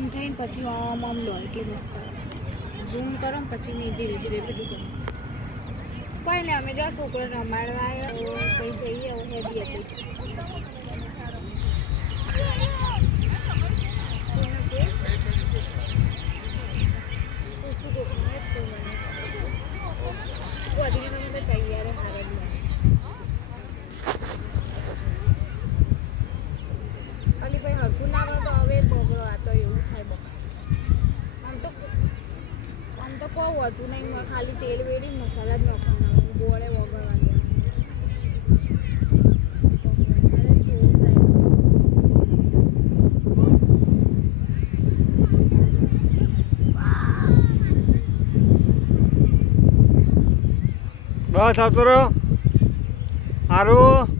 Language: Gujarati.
એમ થઈને પછી આમ આમ લો કે મસ્ત ઝૂમ કરો ને પછી નહીં ધીરે ધીરે બધું કરો કોઈ ને અમે જો છોકરો રમાડવા આવ્યા કઈ જઈએ હવે હેડી હતી તૈયાર હારે અલી ભાઈ હરખું ના તો હવે બગડો આ તો એવું થાય બગા આમ તો કહું હતું નહીં ખાલી તેલ વેડી મસાલા જ નાખવાના ગોળે વગરવા બસ આવતો રહ્યો સારું